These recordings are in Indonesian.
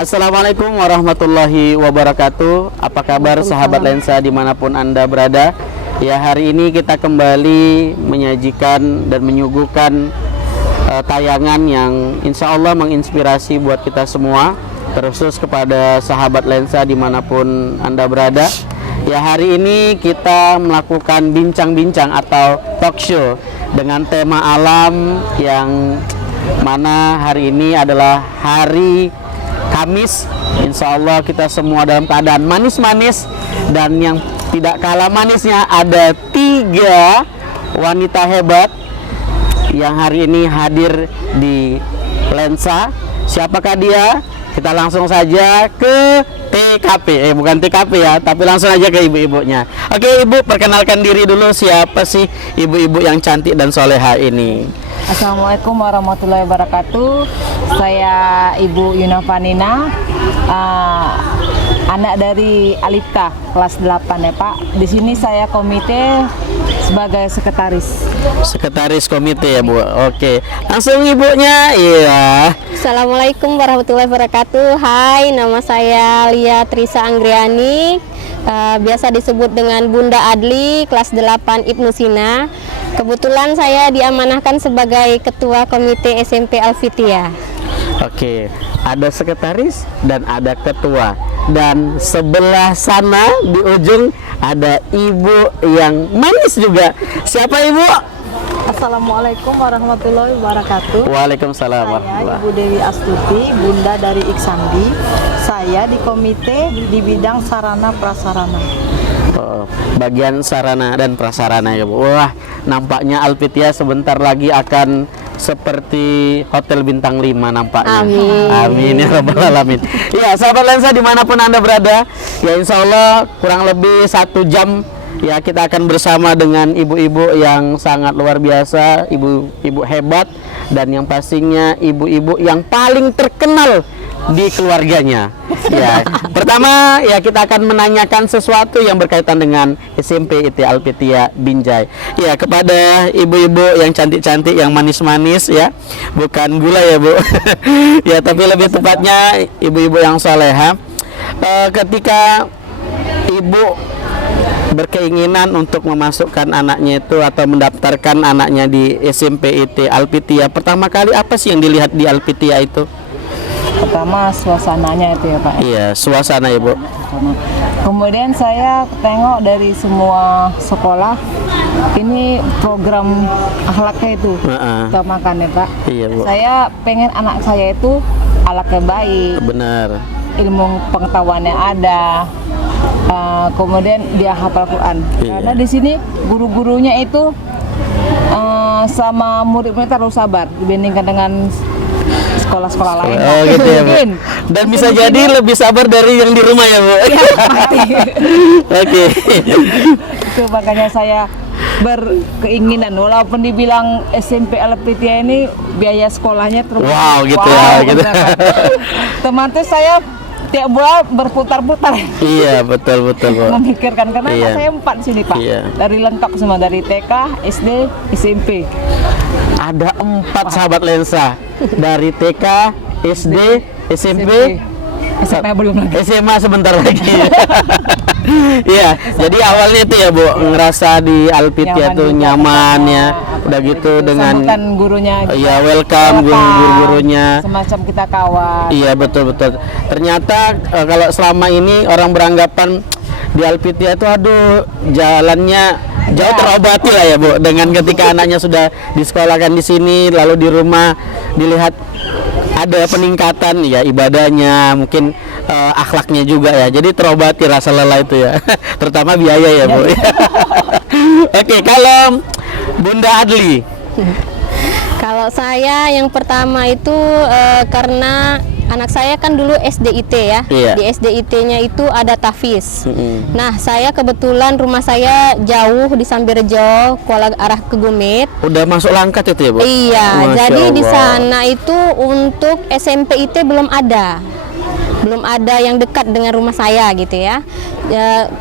Assalamualaikum warahmatullahi wabarakatuh. Apa kabar sahabat lensa dimanapun Anda berada? Ya, hari ini kita kembali menyajikan dan menyuguhkan tayangan yang insya Allah menginspirasi buat kita semua, terkhusus kepada sahabat lensa dimanapun Anda berada. Ya, hari ini kita melakukan bincang-bincang atau talk show dengan tema alam, yang mana hari ini adalah hari Kamis. Insya Allah kita semua dalam keadaan manis-manis, dan yang tidak kalah manisnya ada 3 wanita hebat yang hari ini hadir di lensa. Siapakah dia? Kita langsung saja ke TKP. Bukan TKP ya, tapi langsung aja ke ibu-ibunya. Oke, Ibu, perkenalkan diri dulu. Siapa sih ibu-ibu yang cantik dan soleha ini? Assalamualaikum warahmatullahi wabarakatuh. Saya Ibu Yunafanina, anak dari Alifta kelas 8 ya Pak. Di sini saya komite sebagai sekretaris. Sekretaris komite ya Bu. Oke, langsung ibunya. Iya. Assalamualaikum warahmatullahi wabarakatuh. Hai, nama saya Lia Trisa Anggriani, biasa disebut dengan Bunda Adli, kelas 8 Ibnu Sina. Kebetulan saya diamanahkan sebagai ketua komite SMP Alfitia. Oke, ada sekretaris dan ada ketua, dan sebelah sana di ujung ada ibu yang manis juga. Siapa ibu? Assalamualaikum warahmatullahi wabarakatuh. Waalaikumsalam Saya warahmatullahi. Ibu Dewi Astuti, Bunda dari Iksamdi. Saya di komite di bidang sarana prasarana. Oh, bagian sarana dan prasarana ya Bu. Wah, nampaknya Alfitia sebentar lagi akan seperti hotel bintang 5 nampaknya. Amin. Amin ya rabbal alamin. Ya, sahabat lensa dimanapun Anda berada, ya insya Allah kurang lebih 1 jam ya kita akan bersama dengan ibu-ibu yang sangat luar biasa, ibu-ibu hebat, dan yang pastinya ibu-ibu yang paling terkenal di keluarganya. Ya, pertama ya kita akan menanyakan sesuatu yang berkaitan dengan SMP IT Alfitia Binjai. Ya, kepada ibu-ibu yang cantik-cantik, yang manis-manis ya, bukan gula ya Bu. Ya, tapi lebih tepatnya ibu-ibu yang soleha. Ketika ibu berkeinginan untuk memasukkan anaknya itu atau mendaftarkan anaknya di SMP IT Alfitia, pertama kali apa sih yang dilihat di Alfitia itu? Pertama suasananya itu ya Pak. Iya, suasana Ibu. Kemudian saya tengok dari semua sekolah, ini program akhlaknya itu utamakan ya Pak. Iya Bu. Saya pengen anak saya itu akhlaknya baik, Benar. ilmu pengetahuannya ada, kemudian dia hafal Quran. Iya. Karena di sini guru-gurunya itu sama murid-murid harus sabar dibandingkan dengan sekolah-sekolah lain. Oh gitu ya Bu. Dan bisa jadi lebih sabar dari yang di rumah ya Bu. Oke. Itu makanya saya berkeinginan, walaupun dibilang SMP Alfitia ini biaya sekolahnya terlalu Wow gitu ya gitu. Teman-teman saya tiap bulan berputar-putar. Iya, betul Bu. Memikirkan karena Iya. anak saya 4 di sini Pak. Iya. Dari lengkap semua, dari TK, SD, SMP. Ada 4 sahabat lensa dari TK, SD, SMP, SMA belum lagi. SMA sebentar lagi. Iya, jadi awalnya itu ya Bu, ngerasa di Alfitia tuh juga nyaman ya. pertama, Udah gitu dengan sambutan gurunya. iya, welcome guru-gurunya. Semacam kita kawan. Iya, betul. Ternyata kalau selama ini orang beranggapan di Alfitia itu aduh jalannya jauh terobati lah ya Bu, dengan ketika anaknya sudah disekolahkan di sini, lalu di rumah dilihat ada peningkatan ya ibadahnya, mungkin akhlaknya juga ya, jadi terobati rasa lelah itu ya. Terutama biaya ya Bu. Oke, kalau Bunda Adli. Kalau saya yang pertama itu karena anak saya kan dulu SDIT ya. Iya. Di SDIT-nya itu ada tahfiz. Nah, saya kebetulan rumah saya jauh di Sambirejo, Kuala arah ke Gumit. Udah masuk Langkat itu ya Bu? Iya, Masya jadi di Allah. sana itu untuk SMP IT belum ada yang dekat dengan rumah saya gitu ya.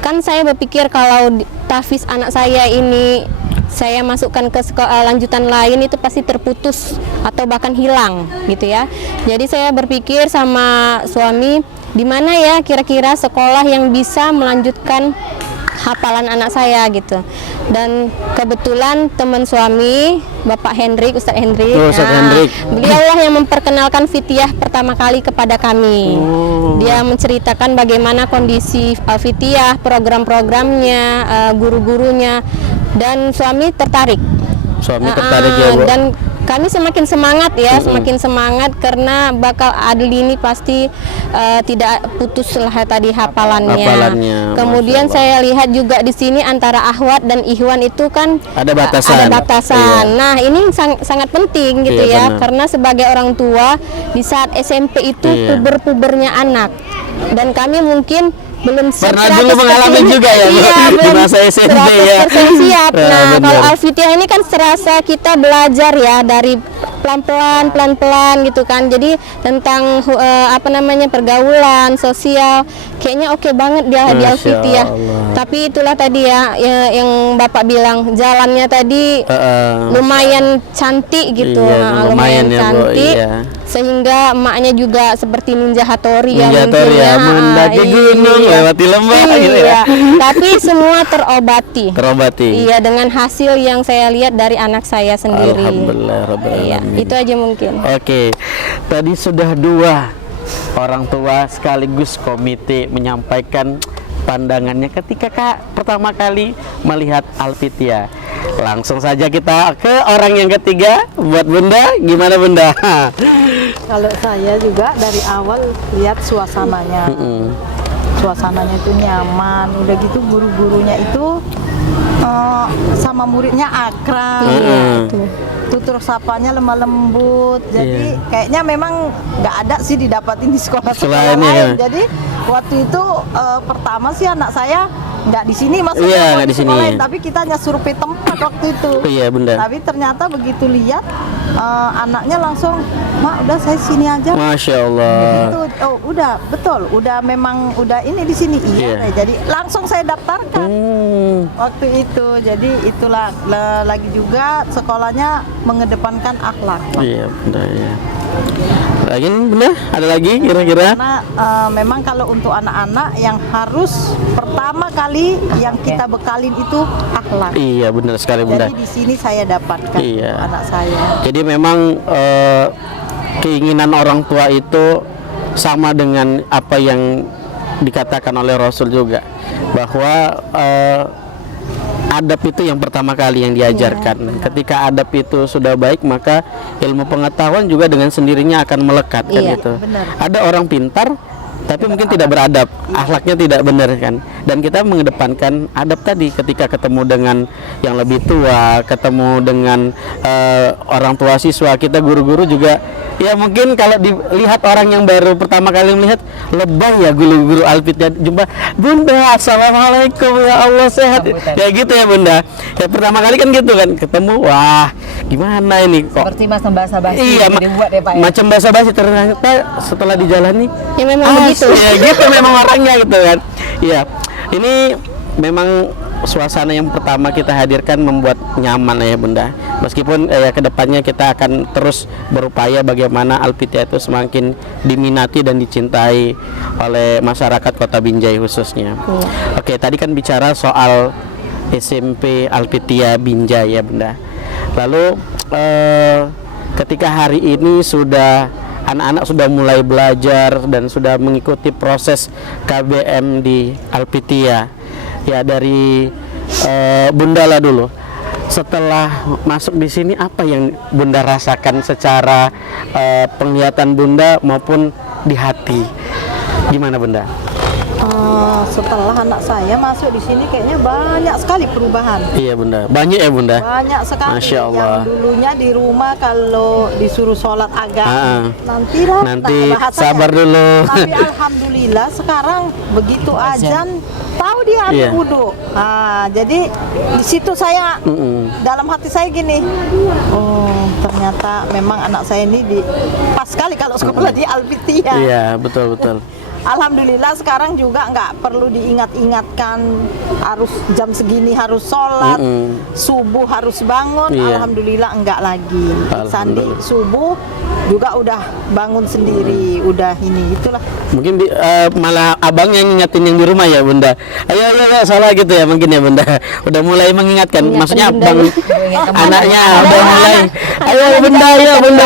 Kan saya berpikir kalau tahfiz anak saya ini saya masukkan ke lanjutan lain itu pasti terputus atau bahkan hilang gitu ya. Jadi saya berpikir sama suami, di mana ya kira-kira sekolah yang bisa melanjutkan hafalan anak saya gitu. Dan kebetulan teman suami Bapak Hendrik, Ustadz Hendrik, beliaulah yang memperkenalkan Fitiah pertama kali kepada kami. Dia menceritakan bagaimana kondisi Fitiah, program-programnya, guru-gurunya, dan suami tertarik. Suami tertarik ya, Bu. Dan kami semakin semangat ya, semakin semangat karena bakal Adli ini pasti tidak putus lah tadi hafalannya. Kemudian saya lihat juga di sini antara akhwat dan ikhwan itu kan ada batasan. Iya. Nah, ini sangat penting gitu ya, benar. karena sebagai orang tua di saat SMP itu puber-pubernya anak, dan kami mungkin belum pernah dulu mengalami juga ya, di masa SMP ya. Siap. Nah, benar. kalau Al-Fitiah ini kan serasa kita belajar ya dari pelan-pelan gitu kan. Jadi tentang pergaulan sosial kayaknya oke banget dia di Al-Fitiah. Tapi itulah tadi ya yang Bapak bilang, jalannya tadi lumayan cantik gitu. Iya, lumayan ya, cantik. Bu, iya. Sehingga emaknya juga seperti Ninja Hattori ya, mendaki gunung, lewati lembah gitu ya. Tapi semua terobati. Iya, dengan hasil yang saya lihat dari anak saya sendiri. Alhamdulillah Rabbil Iya, Alamin. itu aja mungkin. Oke, tadi sudah 2 orang tua sekaligus komite menyampaikan pandangannya ketika pertama kali melihat Al-Fitiah. Langsung saja kita ke orang yang ketiga, buat Bunda. Gimana Bunda? Kalau saya juga dari awal lihat suasananya, suasananya itu nyaman, udah gitu guru-gurunya itu sama muridnya akrab, tutur sapanya lemah lembut, jadi kayaknya memang nggak ada sih didapatin di sekolah-sekolah lain. Jadi waktu itu pertama sih anak saya nggak di sini masuknya di sekolah lain, tapi kita hanya survei tempat waktu itu. Iya Bunda. Tapi ternyata begitu lihat anaknya langsung, "Mak, udah saya sini aja." Masya Allah. Gitu. Oh, udah betul, udah memang udah ini di sini. Iya. Jadi langsung saya daftarkan waktu itu. Jadi itulah lagi juga sekolahnya mengedepankan akhlak. Iya Bunda ya. Lagi Bunda, ada lagi kira-kira? Karena memang kalau untuk anak-anak yang harus pertama kali yang kita bekalin itu akhlak. Iya benar sekali Bunda. Jadi di sini saya dapatkan anak saya. Jadi memang keinginan orang tua itu sama dengan apa yang dikatakan oleh Rasul juga, bahwa adab itu yang pertama kali yang diajarkan. Ketika adab itu sudah baik, maka ilmu pengetahuan juga dengan sendirinya akan melekat kan gitu. Ada orang pintar tapi mungkin tidak beradab, akhlaknya tidak benar kan. Dan kita mengedepankan adab tadi ketika ketemu dengan yang lebih tua, ketemu dengan orang tua siswa kita, guru-guru juga. Ya mungkin kalau dilihat orang yang baru pertama kali melihat, lebay ya guru-guru Al-Fitiah, jumpa Bunda, assalamualaikum, ya Allah sehat, ya gitu ya Bunda. Ya pertama kali kan gitu kan, ketemu, wah gimana ini kok Seperti macam bahasa-bahasa dibuat ya Pak ya? Macam bahasa-bahasa, ternyata setelah dijalani ya memang begitu. Ya gitu memang orangnya gitu kan. Ya ini memang suasana yang pertama kita hadirkan membuat nyaman ya Bunda. Meskipun kedepannya kita akan terus berupaya bagaimana Al-Fitiah itu semakin diminati dan dicintai oleh masyarakat Kota Binjai khususnya. Oke, tadi kan bicara soal SMP Al-Fitiah Binjai ya Bunda. Lalu ketika hari ini anak-anak sudah mulai belajar dan sudah mengikuti proses KBM di Al-Fitiah. Ya dari Bunda lah dulu. Setelah masuk di sini, apa yang Bunda rasakan secara penglihatan Bunda maupun di hati? Gimana Bunda? Setelah anak saya masuk di sini kayaknya banyak sekali perubahan. Iya Bunda, banyak ya Bunda. Banyak sekali. Masya Allah. Yang dulunya di rumah kalau disuruh sholat agama, nanti sabar dulu. Tapi alhamdulillah sekarang begitu azan tahu dia ambil wudhu. Jadi di situ saya dalam hati saya gini, oh ternyata memang anak saya ini pas sekali kalau sekolah di Al-Fitiah. Iya betul. alhamdulillah sekarang juga nggak perlu diingat-ingatkan harus jam segini harus sholat, subuh harus bangun. Iya. Alhamdulillah enggak lagi. Sandi Alhamdulillah. subuh juga udah bangun sendiri, udah ini itulah. Mungkin malah abang yang ngingetin yang di rumah ya Bunda. Ayo salah gitu ya mungkin ya Bunda. Udah mulai mengingatkan. Maksudnya abang anaknya udah mulai. Ayo Bunda ya Bunda.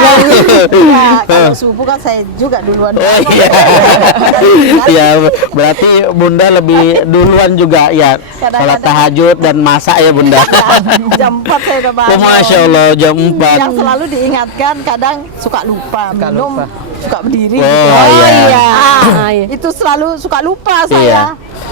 Ya, kalau subuh kan saya juga duluan. Oh iya. Ya berarti Bunda lebih duluan juga ya sholat tahajud dan masak ya Bunda. Jam 4 saya udah bangun. Oh, Masya Allah jam 4. Yang selalu diingatkan kadang suka lupa minum, suka berdiri. Oh, gitu. iya. Iya. Itu selalu suka lupa Iya. saya.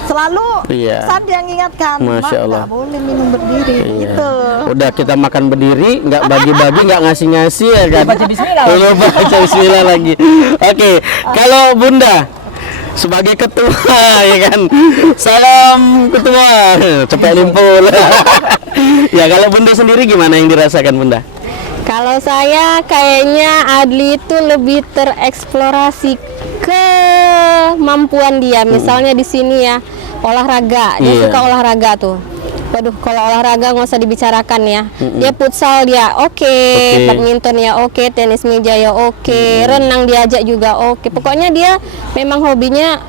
Selalu Iya. Sandi yang ingatkan, Masya "Mak, Allah. nggak boleh minum berdiri." Iya. Gitu. Udah kita makan berdiri, nggak bagi-bagi, nggak ngasih-ngasih ya kan? Baca bismillah. Belum baca bismillah lagi. Oke, kalau Bunda sebagai ketua ya kan, salam ketua, cepet limpul. Ya kalau Bunda sendiri gimana yang dirasakan Bunda? Kalau saya kayaknya Adli itu lebih tereksplorasi kemampuan dia. Misalnya di sini ya olahraga, dia Iya. suka olahraga tuh. Waduh, kalau olahraga nggak usah dibicarakan ya. Dia futsal dia oke, badminton ya oke, tenis meja ya oke, renang diajak juga oke. Pokoknya dia memang hobinya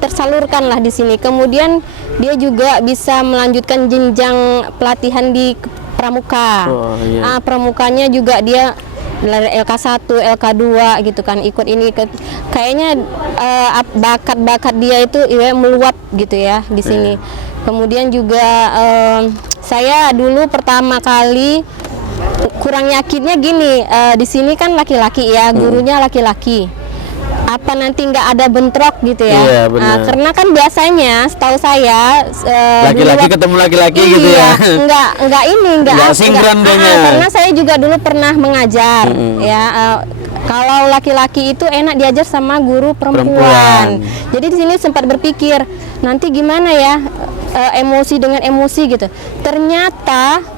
tersalurkan lah di sini. Kemudian dia juga bisa melanjutkan jenjang pelatihan di pramuka. Oh, iya. Pramukanya juga dia LK1, LK2 gitu kan, ikut ini ikut. Kayaknya bakat-bakat dia itu ya meluap gitu ya di sini. Kemudian juga saya dulu pertama kali kurang yakinnya gini, di sini kan laki-laki ya, gurunya laki-laki. Apa nanti nggak ada bentrok gitu ya? Iya, benar. Karena kan biasanya setahu saya Laki-laki dulu ketemu laki-laki iya, gitu ya. Enggak sinkron kayaknya. karena saya juga dulu pernah mengajar ya. Kalau laki-laki itu enak diajar sama guru perempuan. Jadi di sini sempat berpikir nanti gimana ya, emosi dengan emosi gitu. Ternyata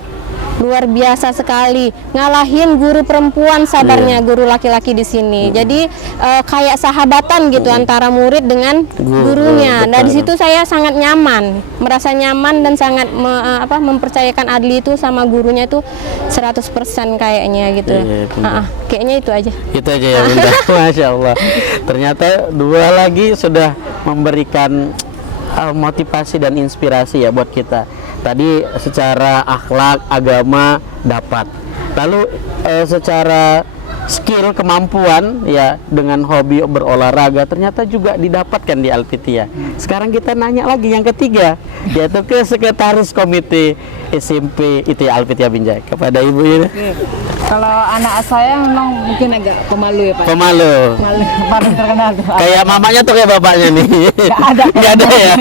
luar biasa sekali, ngalahin guru perempuan sabarnya guru laki-laki di sini. Jadi kayak sahabatan gitu antara murid dengan gurunya. Nah di situ saya sangat nyaman, merasa nyaman dan sangat mempercayakan Adli itu sama gurunya itu 100% kayaknya gitu. Iya, benar. Kayaknya itu aja. Itu aja ya Bunda. Masya Allah. Ternyata dua lagi sudah memberikan motivasi dan inspirasi ya buat kita. Tadi secara akhlak, agama dapat. Lalu secara skill, kemampuan ya dengan hobi berolahraga ternyata juga didapatkan di Alpitia. Sekarang kita nanya lagi yang ketiga, yaitu ke Sekretaris Komite SMP ITI Alpitia Binjai, kepada Ibu ini. Kalau anak saya memang mungkin agak pemalu ya Pak. Pemalu. Pemalu, paling terkenal tuh. Kayak mamanya tuh kayak bapaknya nih. Nggak ada ya.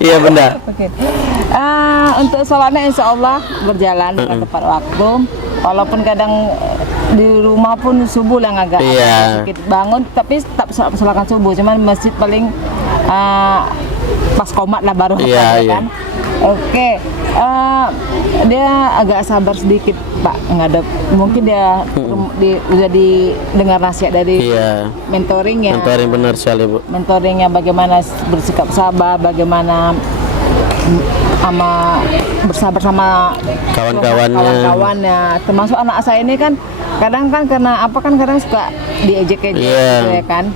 Iya Bunda. Oke. Untuk sholatnya insya Allah berjalan dengan tepat waktu. Walaupun kadang di rumah pun subuh yang agak Iya. sedikit bangun, tapi tetap sholatkan subuh. Cuman masjid paling pas komat lah baru Iya, hafal, iya. kan. Oke. Dia agak sabar sedikit Pak. Ngadep. Mungkin dia udah didengar nasihat dari Iya. mentoring ya. Mentoring benar sekali Bu. Mentoringnya bagaimana bersikap sabar, bagaimana bersabar sama kawan-kawannya, termasuk anak saya ini kan kadang kan karena kadang suka diejek-ejek gitu ya kan,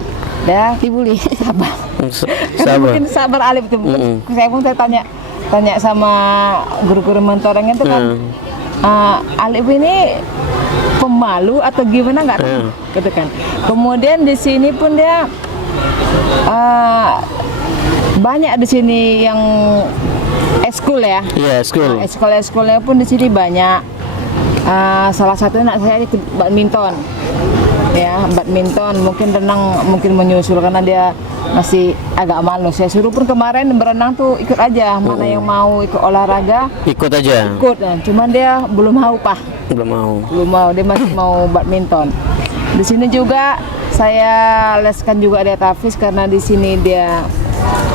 dibully. Sabar. Karena mungkin sabar Alif itu. Saya pun tanya sama guru-guru mentoringnya itu kan, Alif ini pemalu atau gimana nggak tahu gitu kan. Kemudian di sini pun dia banyak di sini yang eskul ya. Iya, school. Sekolah-sekolahnya pun di sini banyak. Salah satu anak saya ikut badminton. Ya, badminton, mungkin renang mungkin menyusul karena dia masih agak malu. Saya suruh pun kemarin berenang tuh ikut aja. Mana yang mau ikut olahraga, Ikut aja. ikut. Nah, cuman dia belum mau, Pak. Belum mau. Belum mau, dia masih mau badminton. Di sini juga saya leskan juga dia Tafis karena di sini dia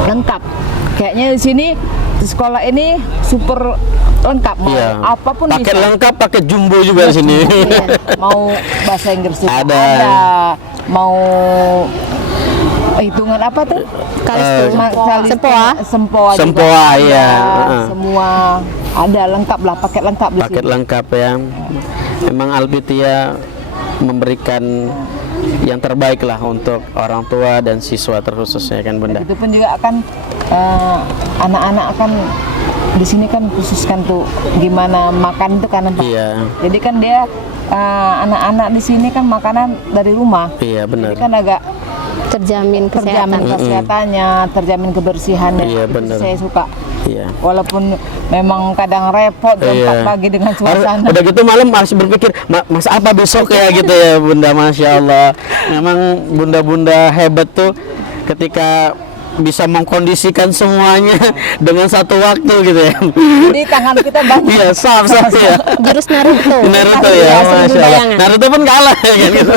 lengkap. Kayaknya di sini di sekolah ini super lengkap, mau apapun pakai bisa. lengkap, pakai jumbo juga di sini. Iya. Mau bahasa Inggris juga Ada. mau hitungan apa tuh? Sempoa. Sempoa juga Sempoa, ada, iya. semua ada lengkap lah, paket lengkap di Paket sini. lengkap ya. Memang Alpitia memberikan yang terbaik lah untuk orang tua dan siswa terkhususnya kan Bunda. Itu pun juga akan anak-anak akan di sini kan khususkan tuh gimana makan itu kan Pak. Iya. Jadi kan dia anak-anak di sini kan makanan dari rumah. Iya benar. Jadi kan agak terjamin terjamin kesehatan. kesehatannya, terjamin kebersihannya. Iya, Itu benar. saya suka. Iya. Walaupun memang kadang repot jam 4 pagi dengan suasana. Udah gitu malam masih berpikir mas apa besok ya gitu ya Bunda. Masya Allah. Memang bunda-bunda hebat tuh ketika bisa mengkondisikan semuanya dengan satu waktu gitu ya. Jadi tangan kita banyak. Iya, sap ya. Jurus Naruto. Naruto Iya, ya, seribu Masya Allah. bayangan. Naruto pun kalah ya kan gitu.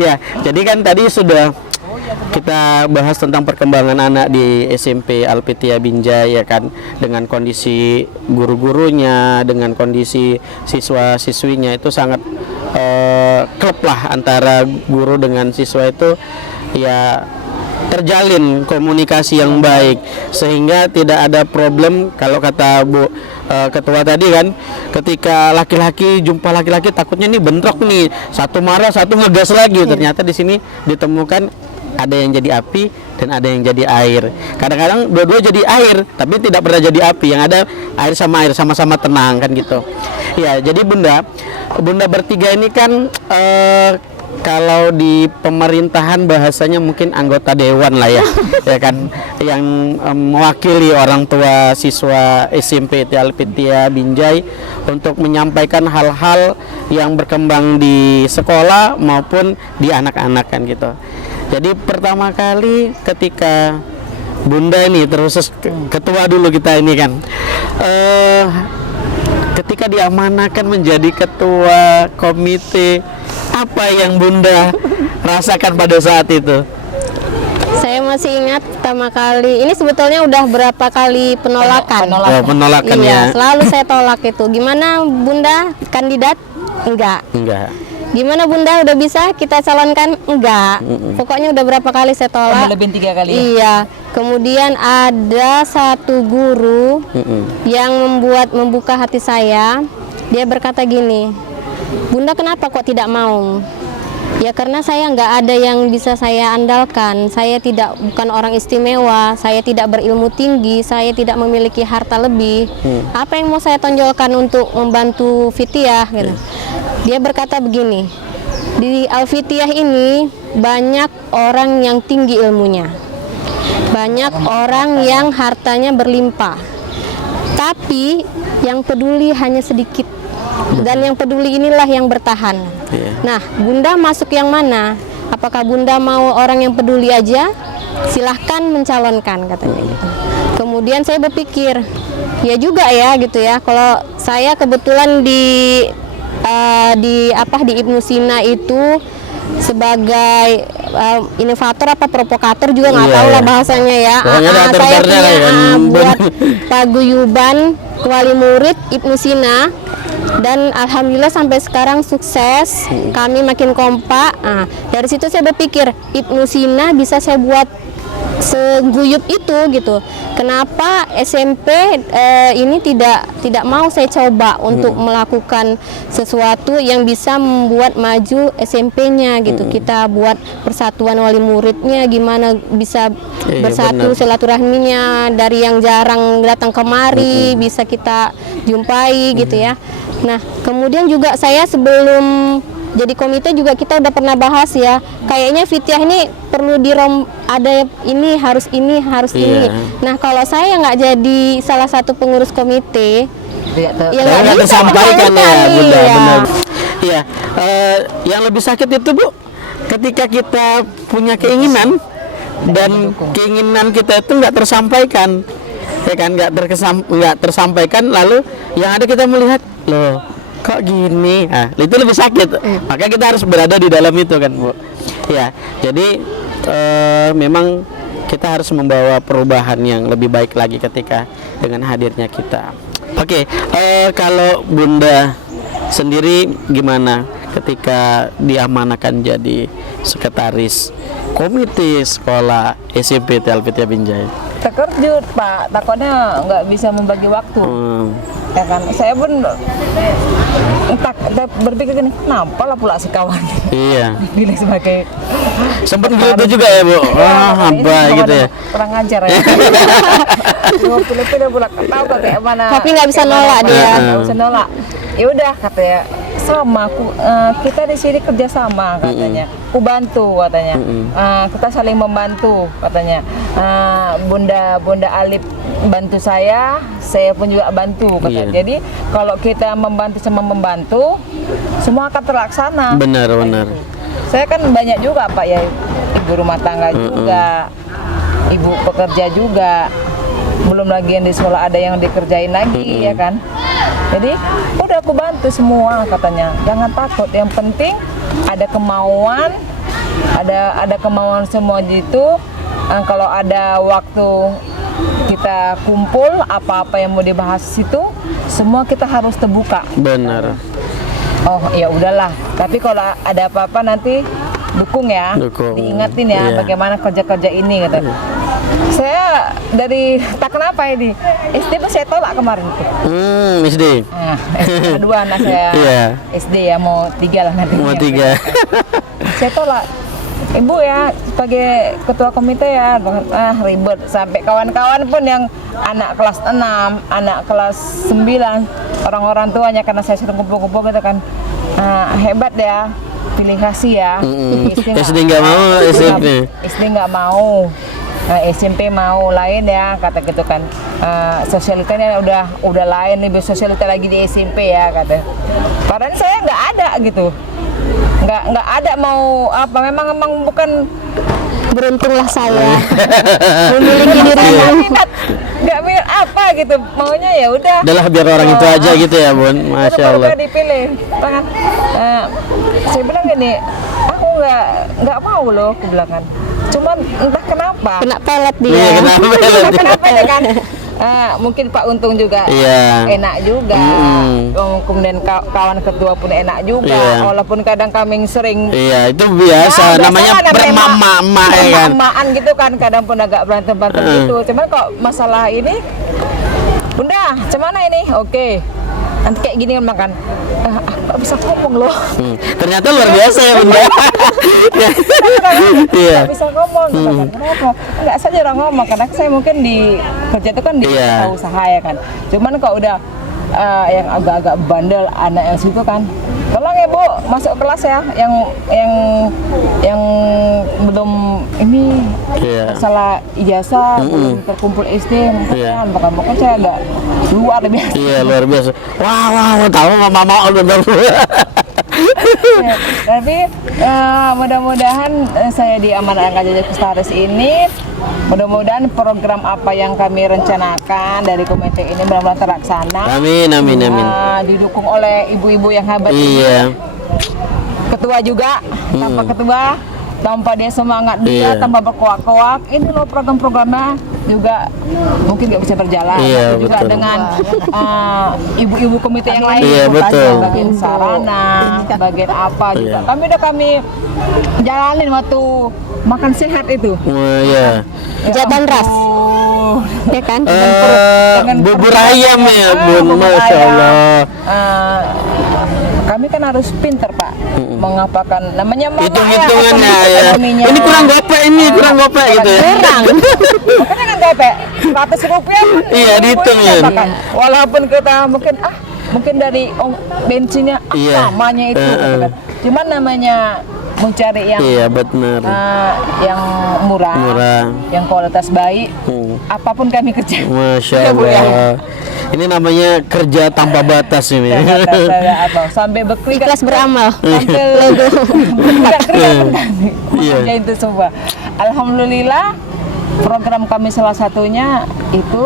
Ya, jadi kan tadi sudah kita bahas tentang perkembangan anak di SMP Alpitia Binjai ya kan, dengan kondisi guru-gurunya, dengan kondisi siswa-siswinya itu sangat klop lah antara guru dengan siswa itu ya terjalin komunikasi yang baik sehingga tidak ada problem. Kalau kata Bu ketua tadi kan, ketika laki-laki jumpa laki-laki takutnya nih bentrok nih, satu marah satu ngegas lagi. Ternyata di sini ditemukan ada yang jadi api dan ada yang jadi air. Kadang-kadang dua-dua jadi air tapi tidak pernah jadi api, yang ada air sama-sama tenang kan gitu. Ya, jadi bunda bertiga ini kan kalau di pemerintahan bahasanya mungkin anggota dewan lah ya, ya kan, yang mewakili orang tua siswa SMP Alpitia Binjai untuk menyampaikan hal-hal yang berkembang di sekolah maupun di anak-anak kan gitu. Jadi pertama kali ketika Bunda ini terus ketua dulu kita ini kan, ketika diamanahkan menjadi ketua komite, apa yang Bunda rasakan pada saat itu? Saya masih ingat pertama kali, ini sebetulnya udah berapa kali penolakan. Penolakan Iya, ya. selalu saya tolak itu. Gimana Bunda kandidat? Enggak. Gimana Bunda udah bisa kita calonkan? Enggak. Pokoknya udah berapa kali saya tolak. Lebih 3 kali. Iya. Kemudian ada satu guru yang membuka hati saya. Dia berkata gini, Bunda kenapa kok tidak mau? Ya karena saya nggak ada yang bisa saya andalkan. Saya bukan orang istimewa. Saya tidak berilmu tinggi. Saya tidak memiliki harta lebih. Apa yang mau saya tonjolkan untuk membantu Fitiah? Gitu. Dia berkata begini, di Alfitiah ini banyak orang yang tinggi ilmunya, banyak orang yang hartanya berlimpah, tapi yang peduli hanya sedikit, dan yang peduli inilah yang bertahan. Nah, Bunda masuk yang mana? Apakah Bunda mau orang yang peduli aja? Silahkan mencalonkan, katanya gitu. Kemudian saya berpikir, ya juga ya gitu ya, kalau saya kebetulan di Ibnu Sina itu sebagai inovator apa provokator juga nggak tahu lah bahasanya ya. Saya punya buat paguyuban wali murid Ibnu Sina dan alhamdulillah sampai sekarang sukses. Kami makin kompak. Dari situ saya berpikir Ibnu Sina bisa saya buat seguyup itu gitu. Kenapa SMP ini tidak mau saya coba untuk melakukan sesuatu yang bisa membuat maju SMP-nya gitu. Kita buat persatuan wali muridnya, gimana bisa bersatu silaturahminya, dari yang jarang datang kemari bisa kita jumpai gitu ya. Nah, kemudian juga saya sebelum jadi komite juga kita udah pernah bahas ya, kayaknya Fitiah ini perlu ada ini harus ini. Nah, kalau saya nggak jadi salah satu pengurus komite, ya nggak bisa tersampaikan ya, Bunda. iya. Benar. Iya, yang lebih sakit itu Bu, ketika kita punya keinginan dan keinginan kita itu nggak tersampaikan, ya kan, nggak tersampaikan, lalu yang ada kita melihat loh kok gini, itu lebih sakit. Maka kita harus berada di dalam itu kan Bu. Ya, jadi memang kita harus membawa perubahan yang lebih baik lagi ketika dengan hadirnya kita. Oke, kalau Bunda sendiri gimana ketika diamanakan jadi sekretaris komite sekolah SMP Telpit Binjai? Terkejut Pak, takutnya nggak bisa membagi waktu. Ya kan, saya pun entah berpikir gini, kenapa lah pula si kawan Iya. pilih sebagai Sempat gitu juga ya Bu? Apa gitu ya? kurang ajar ya. Mau pilih-pilih pula, tahu kok kayak mana. Tapi nggak bisa kayak mana nolak dia. nggak bisa nolak. Ya udah katanya, sama kita di sini kerjasama katanya. Ku bantu katanya. Kita saling membantu katanya. Bunda Alip bantu saya pun juga bantu katanya. Iya. Jadi kalau kita membantu sama membantu, semua akan terlaksana. Benar. Saya kan banyak juga Pak ya, ibu rumah tangga juga, ibu pekerja juga, belum lagi yang di sekolah ada yang dikerjain lagi ya kan. Jadi udah aku bantu semua katanya, jangan takut, yang penting ada kemauan, ada kemauan semua gitu. Kalau ada waktu kita kumpul, apa-apa yang mau dibahas situ, semua kita harus terbuka. Benar. Oh ya udahlah, tapi kalau ada apa-apa nanti dukung ya, Dukung. diingatin ya Iya. bagaimana kerja-kerja ini gitu. Saya dari tak kenapa ini SD pun saya tolak kemarin itu. SD. Nah, SD kedua anak saya Iya. SD ya, mau 3 lah nanti. Mau 3. Saya tolak. Ibu ya sebagai ketua komite ya, ribet sampai kawan-kawan pun yang anak kelas 6, anak kelas 9, orang-orang tuanya karena saya sering kumpul-kumpul gitu kan, hebat ya, pilih kasih ya. SD nggak mau, SMP. SD nggak mau, SMP mau lain ya kata gitu kan. Sosialitanya udah lain, lebih sosialita lagi di SMP ya kata. Padahal saya nggak ada gitu. Nggak ada mau apa, memang bukan, Beruntunglah saya memiliki dirinya. nggak minat apa gitu, maunya ya udah. Udahlah biar orang itu aja gitu ya Bun. Masya Allah. Baru dipilih, kan? Saya bilang gini, aku nggak mau loh, aku bilang kan. Cuman entah kenapa. Kena pelet Iya, dia. kenapa? Kenapa ya kan? Mungkin Pak Untung juga Iya. enak juga, kemudian kawan ketua pun enak juga, Iya. walaupun kadang kami sering Iya, itu biasa. Namanya bermama-mama ya kan. emak-emakan gitu kan, kadang pun agak berantem-berantem gitu. Cuman kok masalah ini, Bunda, cemana ini? Oke, nanti kayak gini kan makan. Aku bisa ngomong loh. Ternyata luar biasa ya Bunda. Iya. Nggak bisa ngomong gitu kan. Kenapa? Nggak saja orang ngomong, karena saya mungkin di kerja itu kan di Iya. usaha ya kan. Cuman kalau udah yang agak-agak bandel anak yang situ kan, tolong ya Bu masuk kelas ya, yang belum ini Iya. masalah ijazah, belum terkumpul SD, Iya. bukan saya agak luar biasa. Iya, luar biasa. Wah, tahu mama udah. Ya, tapi mudah-mudahan saya di Amanat Angkatan Kustaris ini, mudah-mudahan program apa yang kami rencanakan dari komite ini benar-benar terlaksana. Amin. Didukung oleh ibu-ibu yang hebat. Iya. Ketua juga, tanpa ketua, tanpa dia semangat dia, Iya. tanpa berkoak-koak, ini loh program-programnya juga mungkin nggak bisa berjalan. Iya, Tapi juga betul. dengan ibu-ibu komite yang lain, Iya, betul. bagian sarana, bagian apa juga. Iya. Kami jalanin waktu makan sehat itu. Wah, iya. Jaban ras, Oh. ya kan? Bubur ayam ya Bun, bubur Masya ayam. Allah. Kami kan harus pinter Pak, mengapakan namanya mama Hitung-hitungannya ya. ekonominya. Ini kurang gopek gitu ya. Kurang. Makanya kan gopek, Rp100 Iya, dihitung ya. Walaupun kita mungkin dari bensinnya Iya. namanya itu gitu kan. Cuman namanya mencari yang Iya, benar. yang murah, yang kualitas baik, apapun kami kerja. Masya Ya, Bu, ya. Allah. Ini namanya kerja tanpa batas ini. Sampai berkeringat, Ikhlas beramal. sampai Iya. kerja itu semua. Alhamdulillah program kami salah satunya itu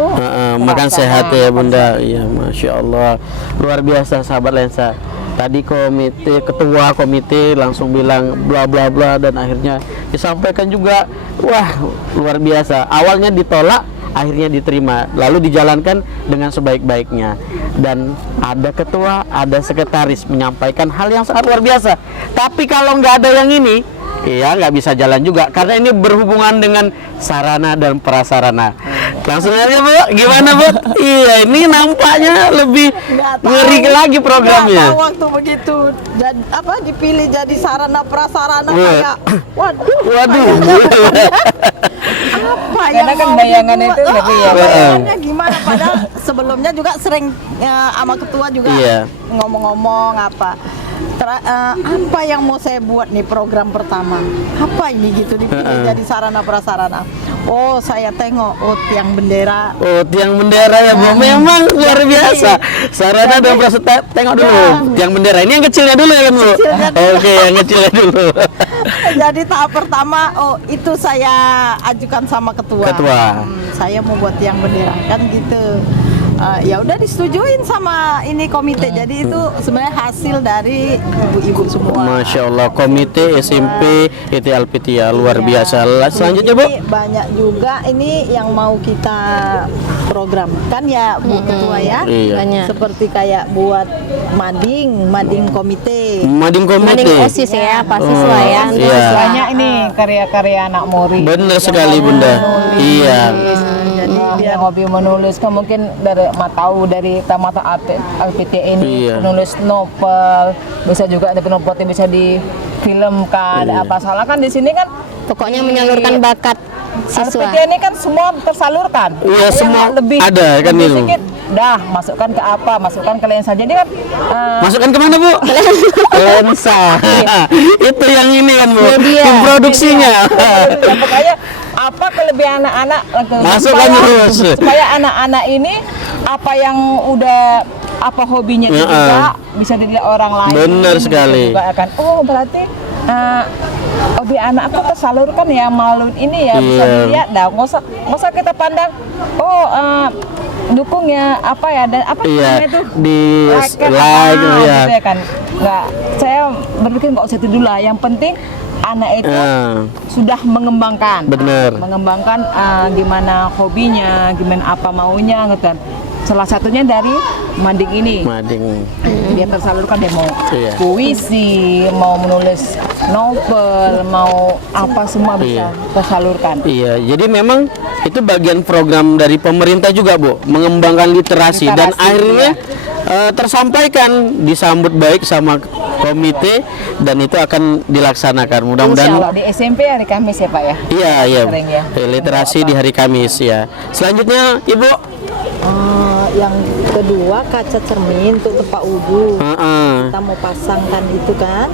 Makan sehat ya Bunda. Iya, Masya Allah. Luar biasa sahabat lensa. Tadi ketua komite langsung bilang bla bla bla, dan akhirnya disampaikan juga. Wah, luar biasa. Awalnya ditolak, akhirnya diterima, lalu dijalankan dengan sebaik-baiknya. dan ada ketua, ada sekretaris menyampaikan hal yang sangat luar biasa. Tapi kalau nggak ada yang ini, iya nggak bisa jalan juga karena ini berhubungan dengan sarana dan prasarana. Langsung aja Bu, gimana Bu? Iya, ini nampaknya lebih ngeri lagi programnya. Nggak tahu waktu begitu dipilih jadi sarana prasarana kayak waduh. Apa yang Karena kan mau bayangan dibuat? itu lebih ya. Bayangannya gimana? Padahal sebelumnya juga sering sama ketua juga Iya. ngomong-ngomong apa. Apa yang mau saya buat nih program pertama? Apa ini gitu dipilih jadi sarana prasarana? Oh, saya tengok tiang bendera. Oh, tiang bendera ya Bu, memang luar biasa. Sarana dan prasarana, tengok dulu tiang bendera. Ini yang kecilnya dulu ya kan Bu? Kecilnya dulu. Oke, yang kecilnya dulu. Jadi tahap pertama, itu saya ajukan sama ketua. Saya mau buat tiang bendera kan gitu. Ya udah disetujuin sama ini komite. Jadi itu sebenarnya hasil dari ibu-ibu semua. Masya Allah, komite SMP IT Alpitia luar biasa. Selanjutnya Bu? Ini banyak juga ini yang mau kita programkan ya Bu Ketua ya. Iya. Banyak. Seperti kayak buat mading komite. Mading Mading komite. OSIS ya, Pak siswa ya. Iya. Banyak ini karya-karya anak Mori. Benar sekali Bunda. Iya. Jadi Yang hobi menulis kan mungkin dari tahu dari Tamata Alpitia ini Iya. penulis novel, bisa juga ada novel yang bisa difilmkan. Iya. Apa salah kan di sini kan Pokoknya menyalurkan bakat siswa. Alpitia ini kan semua tersalurkan. Iya, Yang semua lebih ada kan lebih itu. sedikit, dah masukkan ke apa, masukkan ke lensa. Jadi kan Masukkan kemana Bu? Lensa. Itu yang ini kan Bu. Media. Produksinya. pokoknya apa kelebihan anak-anak Masukkan terus. supaya anak-anak ini apa yang udah apa hobinya itu juga bisa dilihat orang lain. Benar sekali. Juga akan berarti hobi anak aku tersalurkan ya malu ini ya bisa Iya. dilihat dah. Nggak usah kita pandang dukung ya apa ya dan apa Iya, namanya itu di like like, iya. gitu ya kan. Nggak, saya berpikir nggak usah itu dulu lah. Yang penting anak itu sudah mengembangkan, Bener. mengembangkan gimana hobinya, gimana apa maunya, gitu kan. Salah satunya dari mading ini, Mading. dia tersalurkan dia mau Iya. puisi, mau menulis novel, mau apa semua bisa Iya. tersalurkan. Iya, jadi memang itu bagian program dari pemerintah juga Bu, mengembangkan literasi dan Literasi, akhirnya tersampaikan, disambut baik sama komite dan itu akan dilaksanakan. Insya Mudah-mudahan. Allah di SMP hari Kamis ya Pak ya. Iya, iya. Sering ya. Literasi di hari Kamis ya. Selanjutnya Ibu. Yang kedua kaca cermin untuk tempat wudhu. Heeh. Kita mau pasangkan itu kan.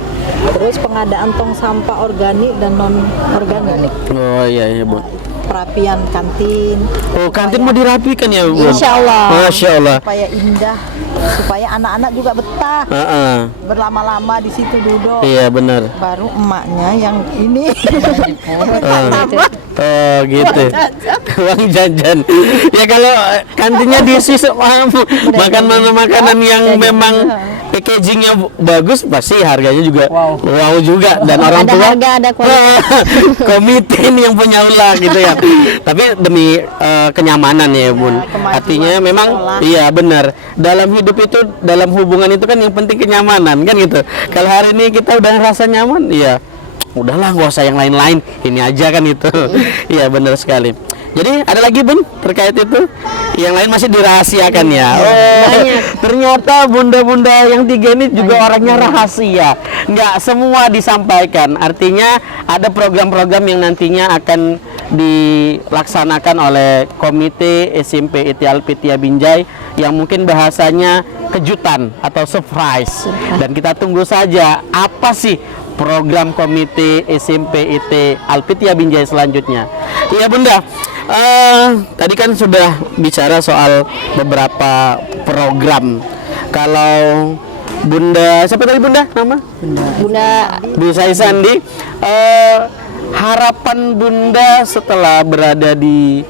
Terus pengadaan tong sampah organik dan non organik. Oh iya iya Bu. Perapian kantin. Oh kantin mau dirapikan ya Bu. Insya Allah. Masya Allah. Supaya indah, supaya anak-anak juga betah Heeh. berlama-lama di situ duduk. Iya benar. Baru emaknya yang ini. Oh gitu. Uang jajan. Ya kalau kantinnya diisi makan makanan yang memang packagingnya bagus, pasti harganya juga wow juga dan orang Ada tua. harga, ada kualitas. Komite ini yang punya ulah gitu ya. Tapi demi kenyamanan ya Bun. kemajuan Artinya memang sekolah. iya benar. Dalam hidup itu, dalam hubungan itu kan yang penting kenyamanan kan gitu. Kalau hari ini kita udah ngerasa nyaman, ya udahlah nggak usah yang lain-lain, ini aja kan itu. Iya benar sekali. Jadi ada lagi Bun terkait itu? Yang lain masih dirahasiakan ya. Oh, ternyata bunda-bunda yang tiga ini juga orangnya rahasia. Nggak semua disampaikan. Artinya ada program-program yang nantinya akan dilaksanakan oleh Komite SMP IT Alpitia Binjai yang mungkin bahasanya kejutan atau surprise. Dan kita tunggu saja apa sih program Komite SMP IT Alpitia Binjai selanjutnya. Iya Bunda, tadi kan sudah bicara soal beberapa program. Kalau Bunda, siapa tadi Bunda nama? Bunda Bu Saisandi, harapan Bunda setelah berada di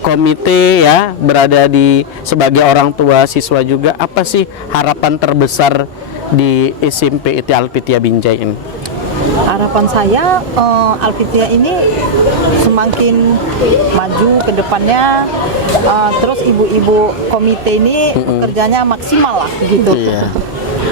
komite ya, berada di sebagai orang tua siswa juga, apa sih harapan terbesar di SMP IT Alpitia Binjai ini? Harapan saya Alfitia ini semakin maju ke depannya, terus ibu-ibu komite ini kerjanya maksimal lah gitu. Iya.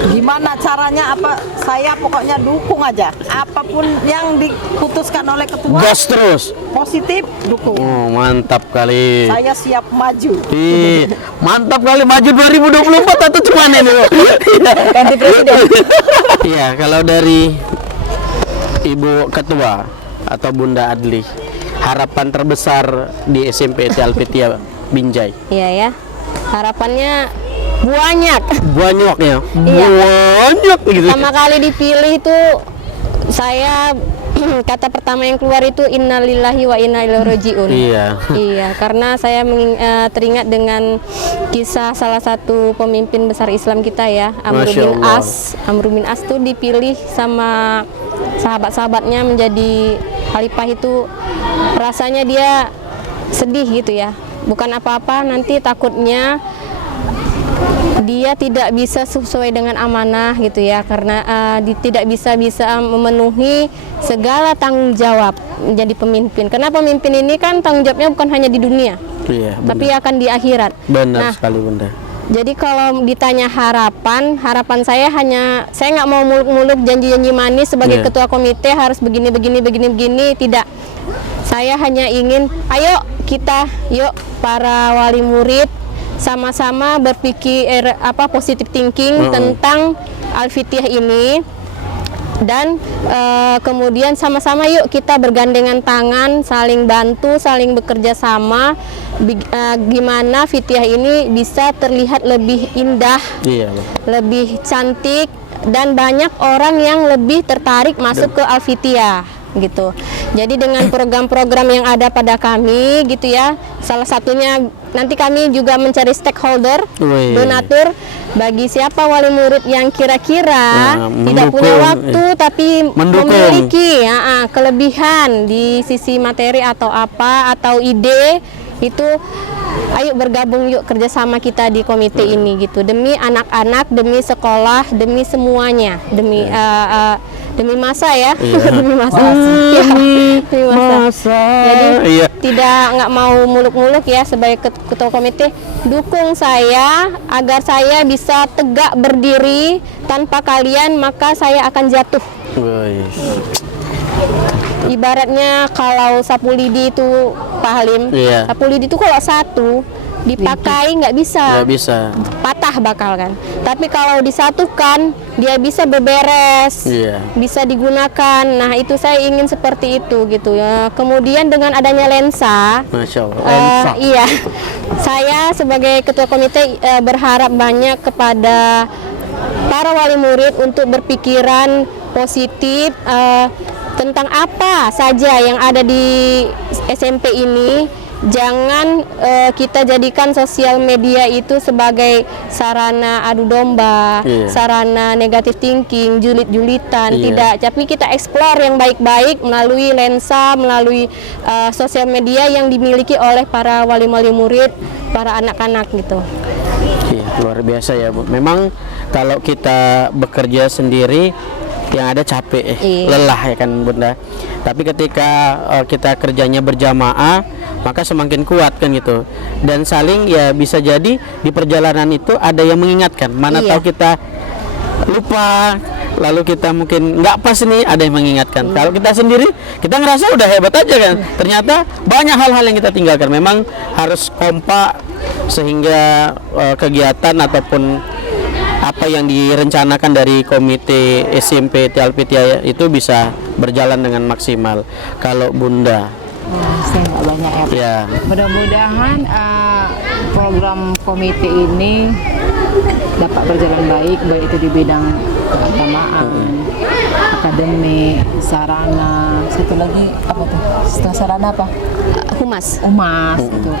Gimana caranya, apa, saya pokoknya dukung aja apapun yang diputuskan oleh ketua. Gas terus. Positif dukung. Oh, mantap kali. Saya siap maju. Ih, mantap kali, maju 2024 atau cuman ini? Ganti presiden. Iya, kalau dari Ibu Ketua atau Bunda Adli, harapan terbesar di SMP Alfitia Binjai. Iya ya. Harapannya banyak. Banyak ya. Iya. Banyak gitu. Pertama kali dipilih itu saya kata pertama yang keluar itu innalillahi wa inna ilaihi rajiun. Iya. Iya, karena saya teringat dengan kisah salah satu pemimpin besar Islam kita ya, Amr Masya bin Allah. As. Amr bin As tuh dipilih sama sahabat-sahabatnya menjadi khalifah itu, rasanya dia sedih gitu ya. Bukan apa-apa, nanti takutnya dia tidak bisa sesuai dengan amanah gitu ya, karena tidak bisa memenuhi segala tanggung jawab menjadi pemimpin. Karena pemimpin ini kan tanggung jawabnya bukan hanya di dunia, Iya, tapi benar. akan di akhirat. Benar Nah, sekali Bunda. jadi kalau ditanya harapan saya hanya, saya nggak mau muluk-muluk janji-janji manis sebagai Iya. ketua komite harus begini, tidak. Saya hanya ingin, ayo kita, yuk para wali murid sama-sama berpikir positive thinking tentang Alfitiah ini, dan kemudian sama-sama yuk kita bergandengan tangan, saling bantu, saling bekerja sama, gimana Fitiah ini bisa terlihat lebih indah, Iya. lebih cantik, dan banyak orang yang lebih tertarik masuk ke Alfitiah gitu. Jadi dengan program-program yang ada pada kami gitu ya, salah satunya nanti kami juga mencari stakeholder, Wih. donatur bagi siapa wali murid yang kira-kira Nah, tidak punya mendukung, waktu tapi mendukung. memiliki kelebihan di sisi materi atau apa atau ide, itu ayo bergabung yuk kerjasama kita di komite ini gitu, demi anak-anak, demi sekolah, demi semuanya, demi masa ya. Iya. Demi masa. Ya, demi masa. Jadi Iya. nggak mau muluk-muluk ya, sebagai ketua komite, dukung saya agar saya bisa tegak berdiri. Tanpa kalian maka saya akan jatuh. Wih. Ibaratnya kalau sapu lidi itu, Pak Halim, Iya. sapu lidi itu kalau satu dipakai nggak bisa, Nggak bisa. patah bakal kan. Tapi kalau disatukan dia bisa berberes, Iya. bisa digunakan. Nah itu saya ingin seperti itu gitu ya. Kemudian dengan adanya lensa, Masya Allah. iya, saya sebagai ketua komite berharap banyak kepada para wali murid untuk berpikiran positif tentang apa saja yang ada di SMP ini. Jangan kita jadikan sosial media itu sebagai sarana adu domba, Iya. sarana negatif thinking, julit-julitan. Iya. Tidak, tapi kita explore yang baik-baik melalui lensa, melalui sosial media yang dimiliki oleh para wali-wali murid, para anak-anak gitu. Iya, luar biasa ya Bu. Memang kalau kita bekerja sendiri yang ada capek, Iya. lelah ya kan Bunda. Tapi ketika kita kerjanya berjamaah, maka semakin kuat kan gitu. Dan saling ya bisa jadi di perjalanan itu ada yang mengingatkan. Mana Iya. tahu kita lupa, lalu kita mungkin nggak pas nih, ada yang mengingatkan. Kalau kita sendiri, kita ngerasa udah hebat aja kan. Ternyata banyak hal-hal yang kita tinggalkan. Memang harus kompak sehingga kegiatan ataupun apa yang direncanakan dari komite SMP Alfitia itu bisa berjalan dengan maksimal. Kalau Bunda, Saya nggak banyak ya. ya, Mudah-mudahan program komite ini dapat berjalan baik itu di bidang keagamaan, akademik, sarana, satu lagi apa tuh? Setelah sarana apa? Humas. Umas itu.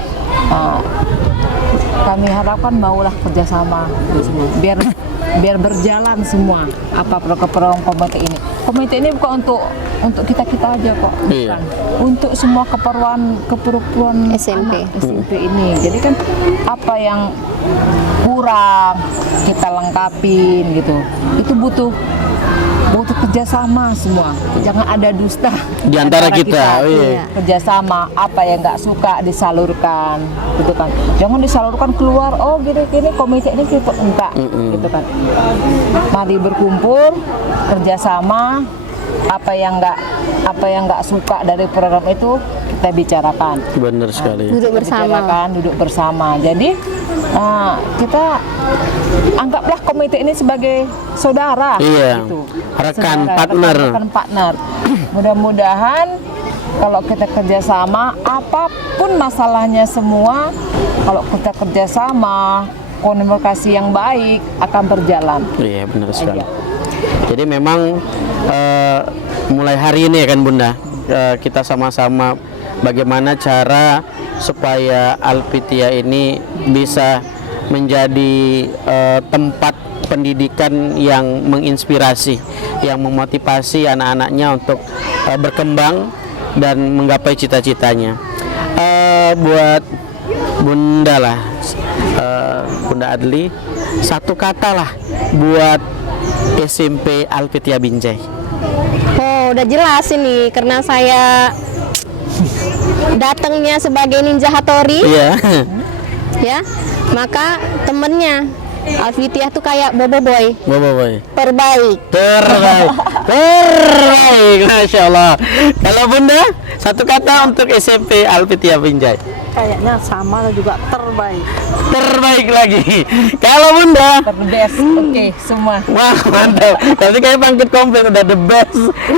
Kami harapkan maulah kerjasama biar berjalan semua apa program komite ini. Komite ini bukan untuk kita aja kok, Iya. bukan. Untuk semua keperluan SMP. anak SMP ini. Jadi kan apa yang kurang kita lengkapin gitu. Itu butuh butuh kerjasama semua, jangan ada dusta Di antara kita. Oh, iya. Kerjasama, apa yang nggak suka disalurkan, gitu kan. Jangan disalurkan keluar, oh gini-gini komite ini kita enggak, gitu kan. Mari berkumpul, kerjasama, apa yang nggak suka dari program itu kita bicarakan. Benar sekali. Duduk bersama. Bicarakan, duduk bersama. Jadi kita anggaplah komite ini sebagai saudara, Iya. gitu. Rekan, Saudara, partner. rekan partner. Mudah-mudahan kalau kita kerjasama, apapun masalahnya semua, kalau kita kerjasama, komunikasi yang baik akan berjalan. Iya, benar sekali. Jadi memang mulai hari ini ya kan Bunda, kita sama-sama bagaimana cara supaya Alpitia ini bisa menjadi tempat pendidikan yang menginspirasi, yang memotivasi anak-anaknya untuk berkembang dan menggapai cita-citanya. Buat Bunda lah, Bunda Adli, satu kata lah buat SMP Alpitia Binjai. Oh, udah jelas ini karena saya datangnya sebagai ninja Hattori, Iya. ya. Maka temennya Alpitia tuh kayak Bobo Boy, Boy. terbaik. Terbaik, Masya Allah. Kalau Bunda, satu kata untuk SMP Alpitia Binjai. Kayaknya sama juga terbaik. Terbaik lagi. Kalau Bunda, The best, oke, semua. wah mantap. Tapi kayak bangkit komplit udah the best.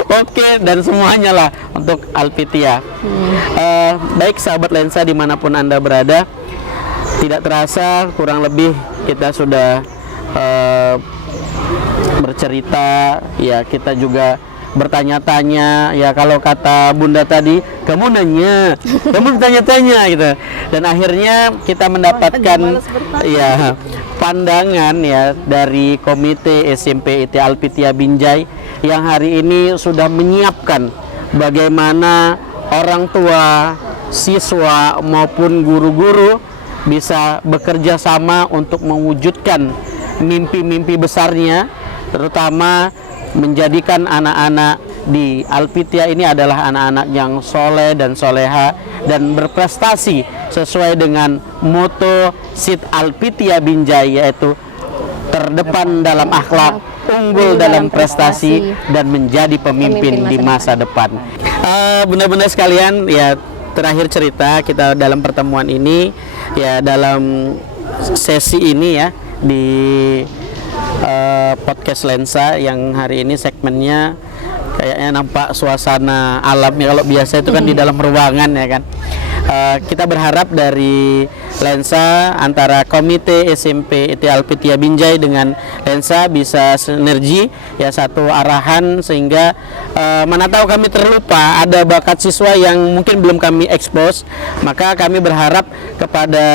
Oke, dan semuanya lah untuk Alpitia. Baik sahabat lensa dimanapun Anda berada, tidak terasa kurang lebih kita sudah bercerita, ya kita juga bertanya-tanya, ya kalau kata Bunda tadi, kamu nanya, kamu bertanya-tanya gitu. Dan akhirnya kita mendapatkan ya pandangan ya dari Komite SMP IT Alpitia Binjai yang hari ini sudah menyiapkan bagaimana orang tua, siswa maupun guru-guru bisa bekerja sama untuk mewujudkan mimpi-mimpi besarnya, terutama menjadikan anak-anak di Alpitia ini adalah anak-anak yang soleh dan soleha dan berprestasi sesuai dengan moto SID Alpitia Binjai, yaitu terdepan dalam akhlak, unggul dalam prestasi, dan menjadi pemimpin di masa depan. Bunda-bunda sekalian, ya terakhir cerita kita dalam pertemuan ini, ya dalam sesi ini ya di podcast lensa yang hari ini segmennya kayaknya nampak suasana alamnya. Kalau biasa itu kan di dalam ruangan ya kan. Kita berharap dari lensa antara Komite SMP IT Alpitia Binjai dengan lensa bisa sinergi, ya satu arahan, sehingga mana tahu kami terlupa ada bakat siswa yang mungkin belum kami expose, maka kami berharap kepada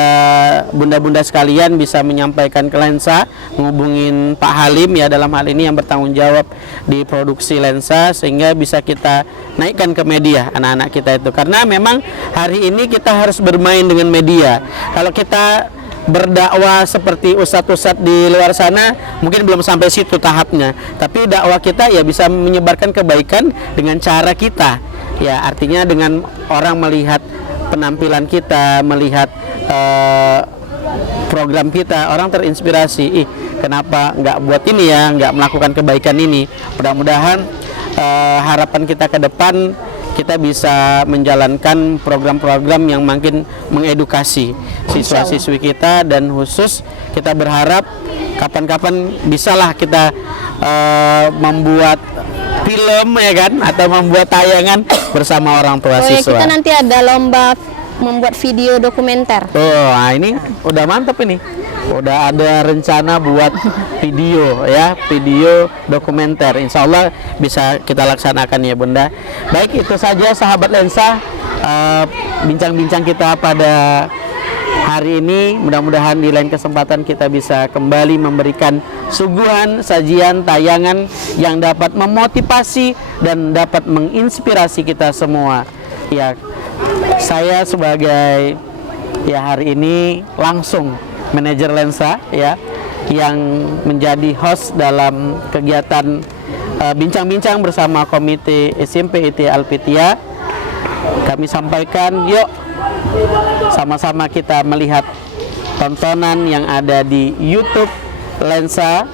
bunda-bunda sekalian bisa menyampaikan ke lensa, menghubungin Pak Halim ya dalam hal ini yang bertanggung jawab di produksi lensa, sehingga bisa kita naikkan ke media anak-anak kita itu, karena memang hari ini kita harus bermain dengan media. Kalau kita berdakwah seperti ustadz-ustadz di luar sana mungkin belum sampai situ tahapnya, tapi dakwah kita ya bisa menyebarkan kebaikan dengan cara kita, ya artinya dengan orang melihat penampilan kita, melihat program kita, orang terinspirasi, kenapa nggak buat ini ya, nggak melakukan kebaikan ini. Mudah-mudahan harapan kita ke depan kita bisa menjalankan program-program yang makin mengedukasi siswa-siswi kita, dan khusus kita berharap kapan-kapan bisalah kita membuat film ya kan, atau membuat tayangan bersama orang tua siswa. Kita nanti ada lomba membuat video dokumenter. Nah ini udah mantap ini. Udah ada rencana buat video ya, video dokumenter. Insya Allah bisa kita laksanakan ya Bunda. Baik, itu saja sahabat lensa bincang-bincang kita pada hari ini. Mudah-mudahan di lain kesempatan kita bisa kembali memberikan suguhan, sajian, tayangan yang dapat memotivasi dan dapat menginspirasi kita semua. Ya, saya sebagai ya hari ini langsung manajer lensa ya yang menjadi host dalam kegiatan bincang-bincang bersama komite SMP ITI Alpitia. Kami sampaikan, yuk sama-sama kita melihat tontonan yang ada di YouTube Lensa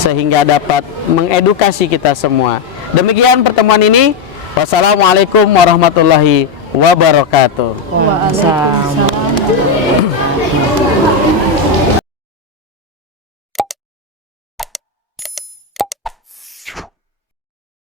sehingga dapat mengedukasi kita semua. Demikian pertemuan ini. Wassalamualaikum warahmatullahi wabarakatuh. Waalaikumsalam.